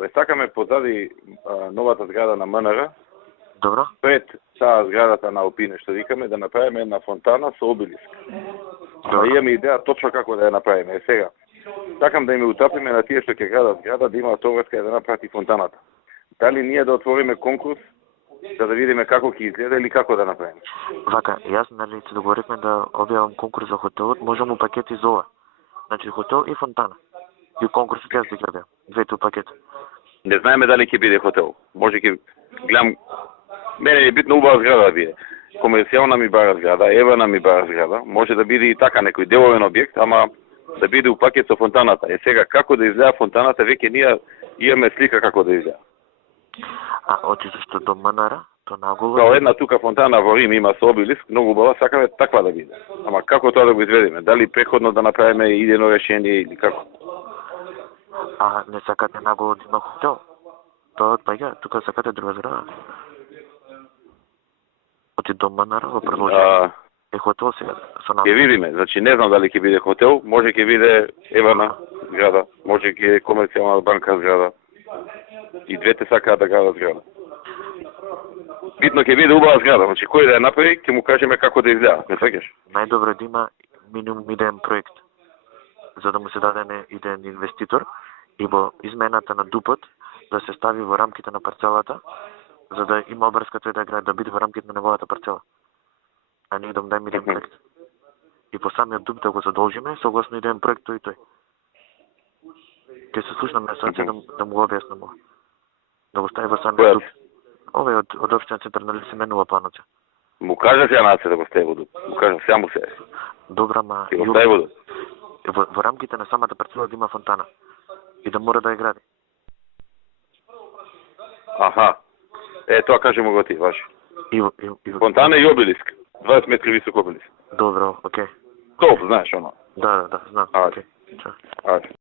Абе, сакаме позади новата зграда на МНР, Добро. пред таа зградата на Алпине, што викаме, да направиме една фонтана со обелиск. Ама имаме идеја точно како да ја направиме. Сега, сакам да им утапиме на тие што ќе градат зграда, да имаат обврска да направи фонтаната. Дали ние да отвориме конкурс, за да видиме како ќе изгледа или како да направиме? Вака, јас нали се договоривме да објавам конкурс за хотелот, можам у пакети за ова. Значи хотел и фонтана. И конкурсот јас да ги објавам. Двете у пакет. Не знаеме дали ќе биде хотел. Може ќе гледам. Мене е битно убава зграда да биде. Комерцијална ми бара зграда, Евана ми бара зграда. Може да биде и така некој деловен објект, ама да биде у пакет со фонтаната. Е сега како да изгледа фонтаната, веќе ние имаме слика како да изгледа. А отидеш до МНР, то наголо. Као една тука фонтана во Рим има со обелиск, многу убава, сакаме таква да биде. Ама како тоа да го изведеме? Дали преходно да направиме идено решение или како? А не сакате наголо да има хотел? Тоа паѓа, тука сакате друга зграда. Оти до МНР во продолжение. Е хотел сега со нас. Ќе видиме, значи не знам дали ќе биде хотел, може ќе биде Евана зграда, може ќе е комерцијална банка зграда. И двете сакаат да градат зграда. Битно ќе биде убава зграда, значи кој да ја направи, ќе му кажеме како да изгледа, не сакаш? Најдобро да има минимум идеен проект, за да му се даде идеен инвеститор и во измената на дупот да се стави во рамките на парцелата, за да има обврска тој да гради, да биде во рамките на неговата парцела. А ние да му дајме идеен проект. И по самиот дуп да го задолжиме, согласно идеен проект тој и тој. Ќе се слушнаме сад да му го објаснам. Да го стави во самиот дуп. Овој од општина центар нали се менува планот. Му кажа се наце да го стави во дуп. Му кажа само се. Добра, ма Ќе го стави во дуп. Во рамките на самата парцела да има фонтана. И да мора да ја гради. Аха. Е, тоа кажемо го ти, ваш. И Фонтана и обелиск. 20 метри висок обелиск. Добро, окей. Топ, знаеш, оно. Да, знам. Окей. Чао. Ајде.